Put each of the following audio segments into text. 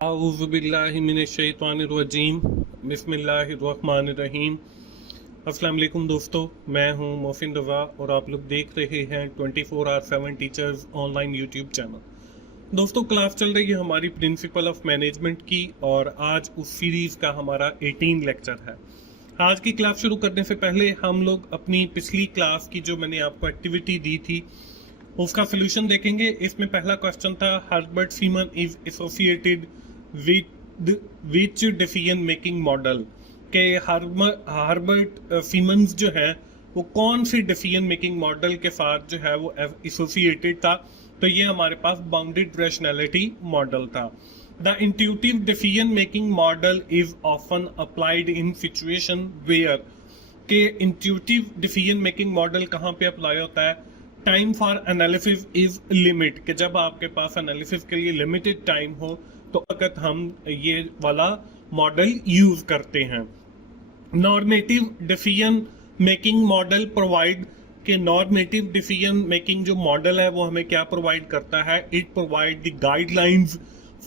आऊज़ुबिल्लाहिमिनश्शैतानिर्रजीम बिस्मिल्लाहिर्रहमानिर्रहीम। अस्सलाम वालेकुम दोस्तों, मैं हूं मोहसिन रज़ा और आप लोग देख रहे हैं 24/7 टीचर्स ऑनलाइन यूट्यूब चैनल। दोस्तों, क्लास चल रही है हमारी प्रिंसिपल ऑफ मैनेजमेंट की और आज उस सीरीज़ का हमारा 18 लेक्चर है। आज की क्लास शुरू करने से पहले हम लोग अपनी पिछली क्लास की जो मैंने आपको एक्टिविटी दी थी उसका सोल्यूशन देखेंगे। इसमें पहला क्वेश्चन था Herbert semen is associated with which decision making model के हर्बर्ट सीमन्स जो है वो कौन सी डिसीजन मेकिंग मॉडल के साथ जो है वो एसोसिएटेड था। तो ये हमारे पास बाउंडेड रैशनैलिटी मॉडल था। The intuitive decision making model is often applied in situation where के इंट्यूटिव डिसीजन मेकिंग मॉडल कहाँ पे अप्लाई होता है। Time for analysis is limit के जब आपके पास एनालिसिस के लिए लिमिटेड टाइम हो तो अगर हम ये वाला मॉडल यूज करते हैं। Normative decision making model provide के नॉर्मेटिव डिसीजन मेकिंग जो मॉडल है वो हमें क्या प्रोवाइड करता है। It provide the guidelines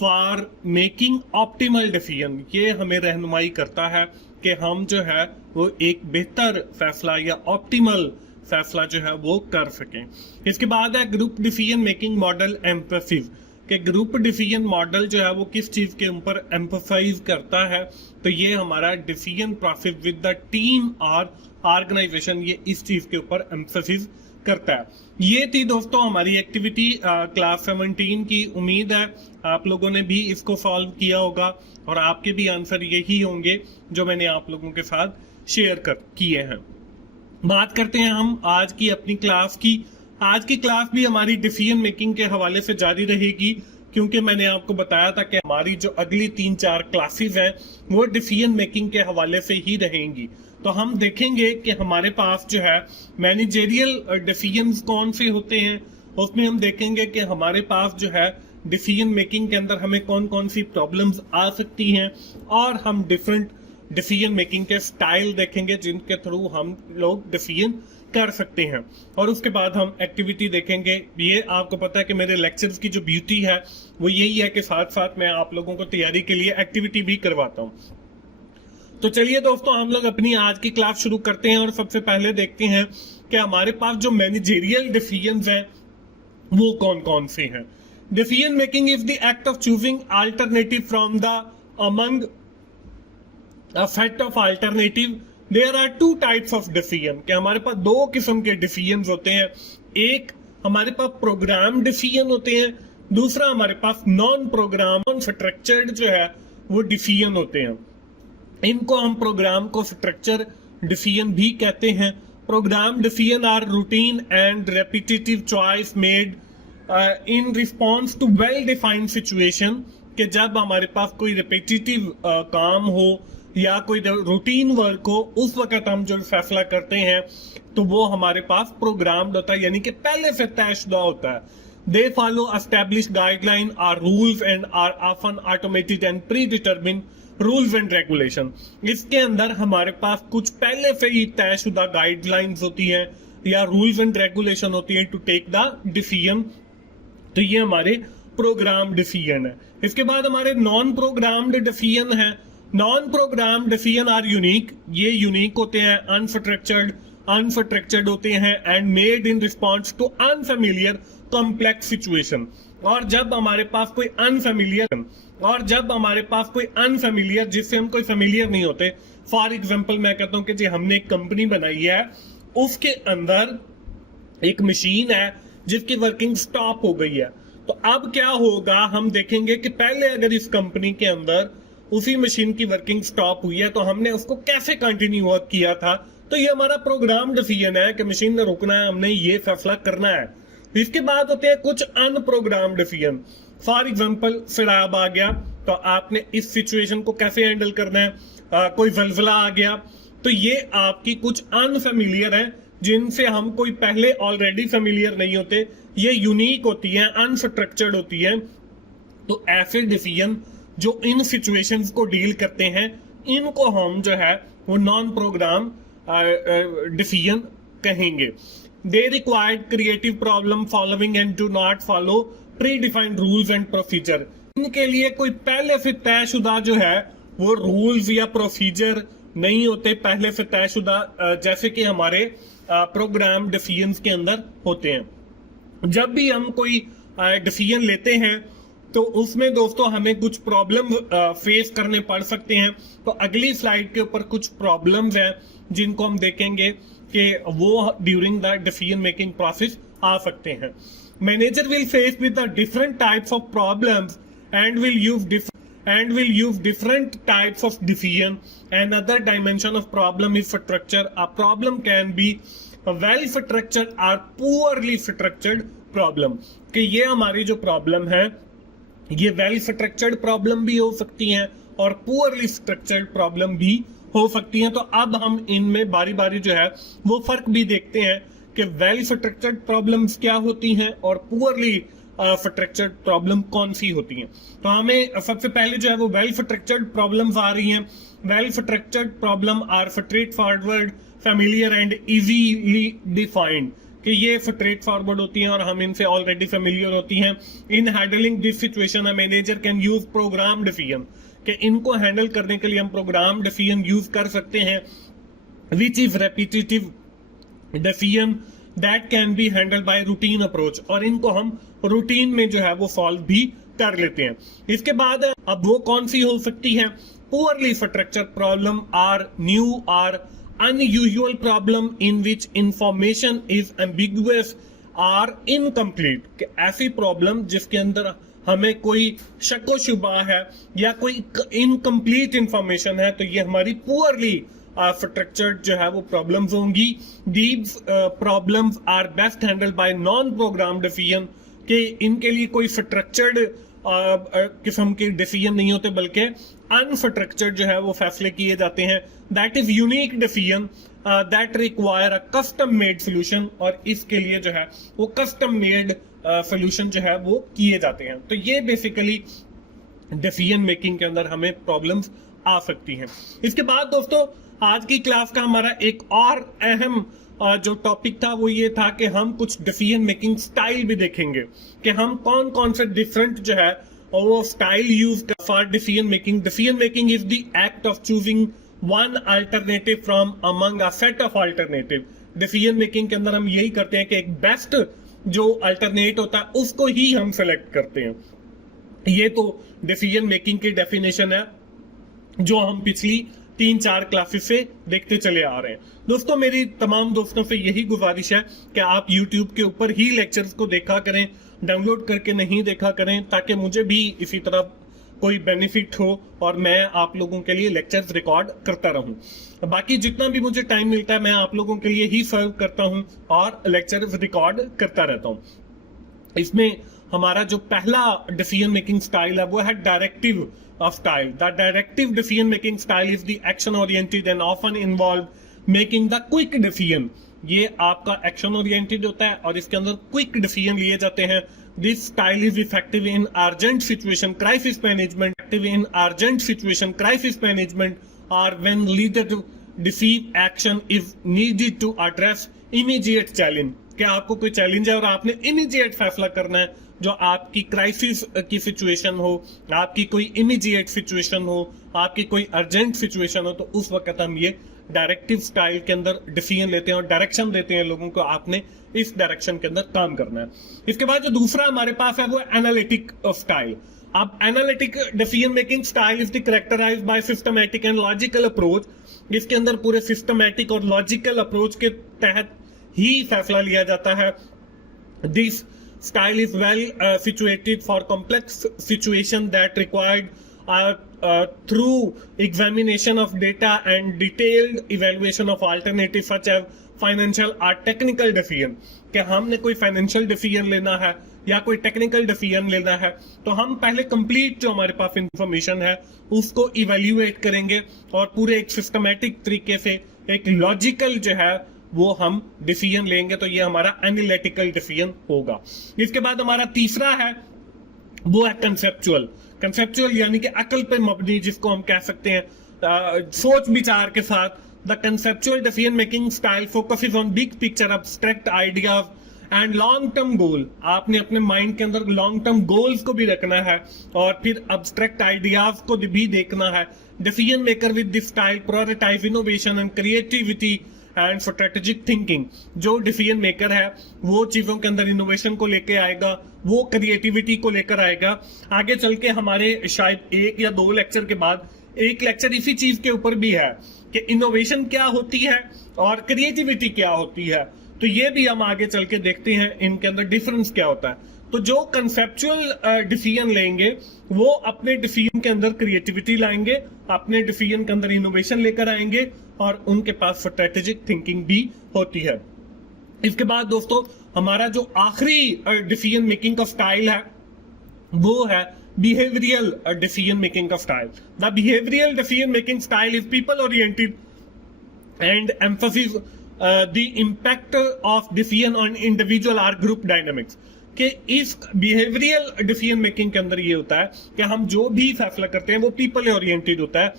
for making optimal decision. ये हमें रहनुमाई करता है कि हम जो है वो एक बेहतर फैसला या ऑप्टिमल फैसला जो है वो कर सकें। इसके बाद है group decision making model emphasis के ग्रुप डिसीजन मॉडल जो है वो किस चीज के ऊपर एम्फसाइज करता है। तो ये हमारा decision process with the team और ऑर्गेनाइजेशन ये इस चीज के ऊपर एम्फसाइज करता है। ये थी दोस्तों हमारी एक्टिविटी क्लास 17 की। उम्मीद है आप लोगों ने भी इसको सॉल्व किया होगा और आपके भी आंसर यही होंगे जो मैंने आप लोगों के साथ शेयर किए हैं। बात करते हैं हम आज की अपनी क्लास की। आज की क्लास भी हमारी डिसीजन मेकिंग के हवाले से जारी रहेगी क्योंकि मैंने आपको बताया था कि हमारी जो अगली 3-4 क्लासेस हैं वो डिसीजन मेकिंग के हवाले से ही रहेंगी। तो हम देखेंगे कि हमारे पास जो है मैनेजरियल डिसीजंस कौन से होते हैं। उसमें हम देखेंगे कि हमारे पास जो है डिसीजन मेकिंग के अंदर हमें कौन कौन सी प्रॉब्लम्स आ सकती हैं और हम डिफरेंट डिसीजन मेकिंग के स्टाइल देखेंगे जिनके थ्रू हम लोग डिसीजन कर सकते हैं। और उसके बाद हम एक्टिविटी देखेंगे। ये आपको पता है कि मेरे लेक्चर्स की जो ब्यूटी है वो यही है कि साथ साथ मैं आप लोगों को तैयारी के लिए एक्टिविटी भी करवाता हूँ। तो चलिए दोस्तों, हम लोग अपनी आज की क्लास शुरू करते हैं और सबसे पहले देखते हैं कि हमारे पास जो मैनेजरियल डिसीजंस हैं वो कौन कौन से हैं। Decision making is the act of choosing alternative from the among a set of alternative. There are two types of decision कि हमारे पास दो किस्म के डिसीजन होते हैं। एक हमारे पास प्रोग्राम डिसीजन होते हैं, दूसरा हमारे पास नॉन प्रोग्राम स्ट्रक्चर्ड जो है वो डिसीजन होते हैं। इनको हम प्रोग्राम को स्ट्रक्चर डिसीजन भी कहते हैं। Program decision are routine and repetitive choice made in response to well defined situation कि जब हमारे पास कोई रिपीटेटिव काम हो या कोई रूटीन वर्क हो उस वक्त हम जो फैसला करते हैं तो वो हमारे पास प्रोग्राम्ड होता है, यानी कि पहले से तयशुदा होता है। They follow establish guideline or rules and are often automated and predetermine rules and regulation. इसके अंदर हमारे पास कुछ पहले से ही तयशुदा गाइडलाइंस होती हैं या रूल्स एंड रेगुलेशन होती है टू टेक द डिसीजन। तो ये हमारे प्रोग्राम डिसीजन है। इसके बाद हमारे नॉन प्रोग्राम्ड डिसीजन है। Non program decision are unique, ये यूनिक होते हैं, अनस्ट्रक्चर्ड होते हैं and made in response to unfamiliar complex situation. और जब हमारे पास कोई अनफेमिलियर जिससे हम कोई फेमिलियर नहीं होते, फॉर एग्जाम्पल मैं कहता हूं कि जी हमने एक कंपनी बनाई है, उसके अंदर एक मशीन है जिसकी वर्किंग स्टॉप हो गई है। तो अब क्या होगा, हम देखेंगे कि पहले अगर इस कंपनी के अंदर उसी मशीन की वर्किंग स्टॉप हुई है तो हमने उसको कैसे कंटिन्यू वर्क किया था। तो ये हमारा प्रोग्राम डिसीजन है कि मशीन ने रुकना है, हमने ये फैसला करना है। इसके बाद होते हैं कुछ अनप्रोग्राम डिसीजन। फॉर एग्जांपल सैलाब आ गया तो आपने इस सिचुएशन को कैसे हैंडल करना है। कोई जलजला आ गया तो ये आपकी कुछ अनफेमिलियर है जिनसे हम कोई पहले ऑलरेडी फेमिलियर नहीं होते, ये यूनिक होती है, अनस्ट्रक्चर्ड होती है। तो ऐसे डिसीजन जो इन सिचुएशंस को डील करते हैं इनको हम जो है वो नॉन प्रोग्राम डिसीजन कहेंगे। They required creative problem solving and do not follow pre defined rules and procedure. इनके लिए कोई पहले से तयशुदा जो है वो रूल्स या प्रोसीजर नहीं होते, पहले से तयशुदा, जैसे कि हमारे प्रोग्राम डिसीजंस के अंदर होते हैं। जब भी हम कोई डिसीजन लेते हैं तो उसमें दोस्तों हमें कुछ प्रॉब्लम फेस करने पड़ सकते हैं। तो अगली स्लाइड के ऊपर कुछ प्रॉब्लम्स हैं जिनको हम देखेंगे कि वो during the decision making process आ सकते हैं। Manager will face with the different types of problems and will use different types of decision. Another dimension of problem is structure. A problem can be a well structured or poorly structured problem. कि ये हमारी जो problem है ये well structured problem भी हो सकती हैं और पुअरली स्ट्रक्चर्ड प्रॉब्लम भी हो सकती हैं। तो अब हम इनमें बारी बारी जो है वो फर्क भी देखते हैं कि वेल स्ट्रक्चर्ड प्रॉब्लम्स क्या होती हैं और पुअरली स्ट्रक्चर्ड प्रॉब्लम कौन सी होती हैं। तो हमें सबसे पहले जो है वो वेल स्ट्रक्चर्ड प्रॉब्लम्स आ रही हैं। Well structured problem are straightforward, familiar and easily defined, कि ये स्ट्रेट फॉरवर्ड होती हैं और हम इनसे ऑलरेडी फेमिलियर होती हैं। In handling this situation a manager can use program decision, कि इनको हैंडल करने के लिए हम प्रोग्राम डिसीजन यूज कर सकते हैं, which is repetitive decision that can be handle bye routine approach, और इनको हम रूटीन में जो है वो सॉल्व भी कर लेते हैं। इसके बाद अब वो कौन सी हो सकती है? Poorly structured problem are new or unusual problem in which information is ambiguous or incomplete, कि ऐसी प्रॉब्लम जिसके अंदर हमें कोई शक व शुबा है या कोई इनकम्प्लीट इंफॉर्मेशन है, तो ये हमारी पुअरली स्ट्रक्चर्ड जो है वो प्रॉब्लम्स होंगी। These problems are best handled by non program decision, कि इनके लिए कोई स्ट्रक्चर्ड किस्म के डिसीजन नहीं होते बल्कि अनस्ट्रक्चर्ड जो है वो फैसले किए जाते हैं। That is unique decision that require a custom made solution, और इसके लिए जो है वो कस्टम मेड सोल्यूशन जो है वो किए जाते हैं। तो ये बेसिकली डिसीजन मेकिंग के अंदर हमें प्रॉब्लम्स आ सकती हैं। इसके बाद दोस्तों आज की क्लास का हमारा एक और अहम जो टॉपिक था वो ये था कि हम कुछ डिसीजन मेकिंग स्टाइल भी देखेंगे, कि हम कौन कौन से डिफरेंट जो है वो स्टाइल यूज कर for decision making. Decision making is the act of choosing one alternative from among a set of alternative. Decision making के अंदर हम यही करते हैं कि एक बेस्ट जो अल्टरनेट होता है उसको ही हम सेलेक्ट करते हैं। ये तो डिसीजन मेकिंग की डेफिनेशन है जो हम पिछली 3-4 क्लासेस से देखते चले आ रहे हैं। दोस्तों मेरी तमाम दोस्तों से यही गुजारिश है कि आप YouTube के ऊपर ही लेक्चर्स को देखा करें, डाउनलोड करके नहीं देखा करें, ताकि मुझे भी इसी तरह कोई बेनिफिट हो और मैं आप लोगों के लिए लेक्चर्स रिकॉर्ड करता रहूं। बाकी जितना भी मुझे टाइम मिलता है मैं आप लोगों के लिए ही सर्व करता हूं और लेक्चर्स रिकॉर्ड करता रहता हूं। इसमें हमारा जो पहला डिसीजन मेकिंग स्टाइल है वो है directive style. The directive decision making style is the action oriented and often involve making the quick decision. ये आपका एक्शन ओरिएंटेड होता है और इसके अंदर क्विक डिसीजन लिए जाते हैं। This style is effective in urgent situation crisis management, और when leader decisive action is needed to address immediate challenge. क्या आपको कोई चैलेंज है और आपने इमीडिएट फैसला करना है, जो आपकी क्राइसिस की सिचुएशन हो, आपकी कोई इमीडिएट सिचुएशन हो, आपकी कोई अर्जेंट सिचुएशन हो, तो उस वक्त हम ये डायरेक्टिव स्टाइल के अंदर डिसीजन लेते हैं और डायरेक्शन देते हैं लोगों को, आपने इस डायरेक्शन के अंदर काम करना है। इसके बाद जो दूसरा हमारे पास है वो एनालिटिक स्टाइल। अब analytic decision making style is characterised by systematic and logical approach. इसके अंदर पूरे सिस्टमैटिक और लॉजिकल अप्रोच के तहत ही फैसला लिया जाता है। This style is well situated for complex situation that required through examination of data and detailed evaluation of alternatives such as financial or technical decision। कि हमने कोई फाइनेंशियल डिसीजन लेना है या कोई टेक्निकल डिसीजन लेना है तो हम पहले कंप्लीट जो हमारे पास इंफॉर्मेशन है उसको इवेल्युएट करेंगे और पूरे एक सिस्टमैटिक तरीके से एक लॉजिकल जो है वो हम डिसीजन लेंगे। तो ये हमारा एनालिटिकल डिसीजन होगा। इसके बाद हमारा तीसरा है वो है कंसेप्चुअल यानी कि अकल पे मबनी, जिसको हम कह सकते हैं सोच विचार के साथ। The conceptual decision making style focuses on big picture, abstract ideas and long term goal, आपने अपने माइंड के अंदर लॉन्ग टर्म गोल्स को भी रखना है और फिर अब्स्ट्रैक्ट आइडियाज को भी देखना है। Decision maker with this style prioritise innovation and creativity and strategic thinking. जो डिसीजन मेकर है वो चीजों के अंदर इनोवेशन को लेके आएगा, वो क्रिएटिविटी को लेकर आएगा। आगे चल के हमारे शायद 1 या 2 लेक्चर के बाद एक लेक्चर इसी चीज के ऊपर भी है कि इनोवेशन क्या होती है और क्रिएटिविटी क्या होती है, तो ये भी हम आगे चल के देखते हैं इनके अंदर डिफरेंस क्या होता है। तो जो कंसेप्चुअल डिसीजन लेंगे वो अपने डिसीजन के अंदर क्रिएटिविटी लाएंगे, अपने डिसीजन के अंदर इनोवेशन लेकर आएंगे और उनके पास स्ट्रेटेजिक थिंकिंग भी होती है। इसके बाद दोस्तों हमारा जो आखिरी डिसीजन मेकिंग का स्टाइल है वो है behavioral decision making का style. The behavioral decision making style is people oriented and emphasizes the impact of decision on individual or group dynamics. कि इस behavioral decision making के अंदर ये होता है कि हम जो भी फैसला करते हैं वो people oriented होता है,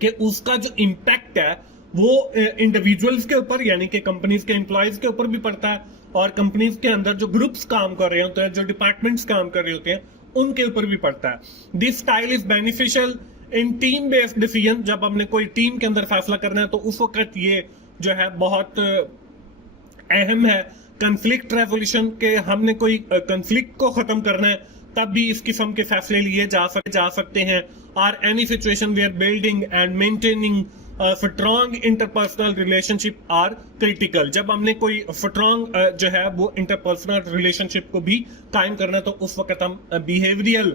कि उसका जो इम्पैक्ट है वो इंडिविजुअल्स के ऊपर यानी कि कंपनीज के एम्प्लॉयज के ऊपर भी पड़ता है और कंपनीज के अंदर जो ग्रुप्स काम कर रहे होते हैं, जो डिपार्टमेंट्स काम कर रहे होते हैं, उनके ऊपर भी पड़ता है। This style is beneficial in team based decision. जब हमने कोई टीम के अंदर फैसला करना है तो उस वक्त ये जो है बहुत अहम है। कंफ्लिक्ट रेजोल्यूशन के हमने कोई कंफ्लिक्ट को खत्म करना है तब भी इस किस्म के फैसले लिए जा सकते हैं। और any situation where building and maintaining strong interpersonal relationship are critical. जब हमने कोई स्ट्रॉन्ग जो है वो इंटरपर्सनल रिलेशनशिप को भी कायम करना है तो उस वक्त हम behavioural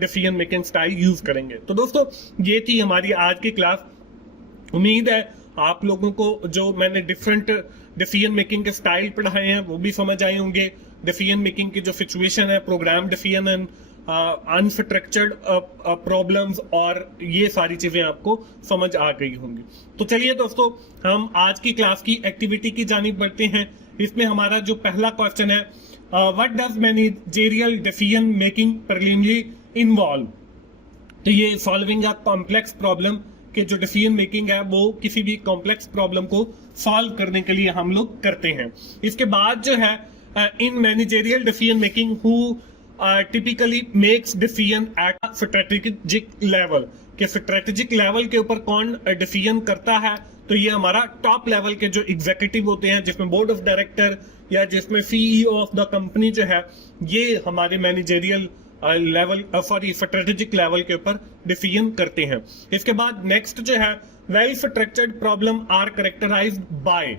decision making style use करेंगे। तो दोस्तों ये थी हमारी आज की क्लास। उम्मीद है आप लोगों को जो मैंने डिफरेंट डिसीजन मेकिंग के स्टाइल पढ़ाए हैं वो भी समझ आए होंगे। डिसीजन मेकिंग की जो सिचुएशन है, program decision and unstructured problems, और ये सारी चीजें आपको समझ आ गई होंगी। तो चलिए दोस्तों हम आज की क्लास की एक्टिविटी की जानिब बढ़ते हैं। इसमें हमारा जो पहला क्वेश्चन है, what does managerial decision making preliminary involve. तो ये सॉल्विंग अ कॉम्प्लेक्स प्रॉब्लम के जो डिसीजन मेकिंग है वो किसी भी कॉम्प्लेक्स प्रॉब्लम को सॉल्व करने के लिए हम लोग करते हैं। इसके बाद जो है in managerial decision making who typically makes decisions at strategic level, के स्ट्रेटेजिक लेवल के ऊपर कौन डिसीजन करता है, तो ये हमारा टॉप लेवल के जो एग्जीक्यूटिव होते हैं जिसमें बोर्ड ऑफ डायरेक्टर या जिसमें सीईओ ऑफ द कंपनी जो है ये हमारे मैनेजरियल लेवल स्ट्रेटेजिक लेवल के ऊपर डिसीजन करते हैं। इसके बाद नेक्स्ट जो है well structured problem are characterised by,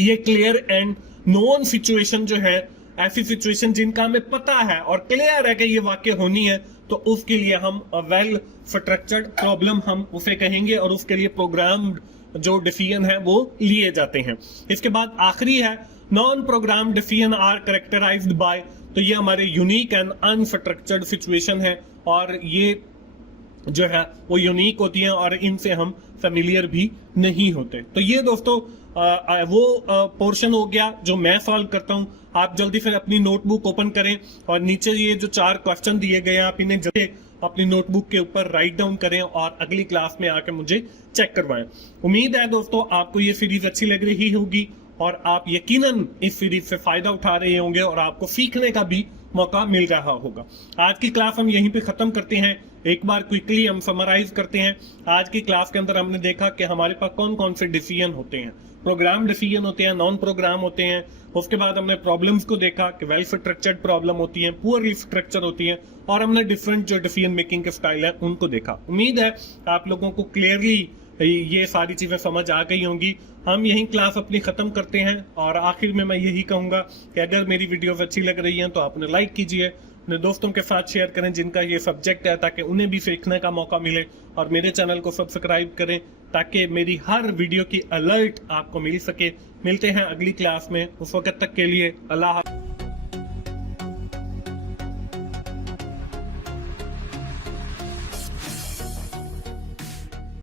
ये क्लियर एंड नोन सिचुएशन जो है, ऐसी सिचुएशन जिनका हमें पता है और क्लियर है कि ये वाकई होनी है, तो उसके लिए हम वेल स्ट्रक्चर्ड प्रॉब्लम हम उसे कहेंगे और उसके लिए प्रोग्राम्ड जो डिसीजन है वो लिए जाते हैं। इसके बाद आखिरी है non program decision are characterised by, तो ये हमारे यूनिक एंड अनस्ट्रक्चर्ड सिचुएशन है और ये जो है वो यूनिक होती हैं और इनसे हम फेमिलियर भी नहीं होते। तो ये दोस्तों वो पोर्शन हो गया जो मैं सॉल्व करता हूं। आप जल्दी से अपनी नोटबुक ओपन करें और नीचे ये जो 4 क्वेश्चन दिए गए हैं आप इन्हें जल्दी अपनी नोटबुक के ऊपर राइट डाउन करें और अगली क्लास में आकर मुझे चेक करवाएं। उम्मीद है दोस्तों आपको ये सीरीज अच्छी लग रही होगी और आप यकीनन इस सीरीज से फायदा उठा रहे होंगे और आपको सीखने का भी मौका मिल रहा होगा। आज की क्लास हम यहीं पे खत्म करते हैं। एक बार क्विकली हम समराइज करते हैं। आज की क्लास के अंदर हमने देखा कि हमारे पास कौन कौन से डिसीजन होते हैं, प्रोग्राम डिसीजन होते हैं, नॉन प्रोग्राम होते हैं। उसके बाद हमने प्रॉब्लम्स को देखा कि वेल स्ट्रक्चर्ड प्रॉब्लम होती है, पुअरली स्ट्रक्चर होती है, और हमने डिफरेंट जो डिसीजन मेकिंग के स्टाइल है उनको देखा। उम्मीद है आप लोगों को क्लियरली ये सारी चीजें समझ आ गई होंगी। हम यही क्लास अपनी खत्म करते हैं और आखिर में मैं यही कहूंगा कि अगर मेरी वीडियोस अच्छी लग रही हैं तो आपने लाइक कीजिए, अपने दोस्तों के साथ शेयर करें जिनका ये सब्जेक्ट है ताकि उन्हें भी सीखने का मौका मिले, और मेरे चैनल को सब्सक्राइब करें ताकि मेरी हर वीडियो की अलर्ट आपको मिल सके। मिलते हैं अगली क्लास में, उस वक्त तक के लिए अल्लाह।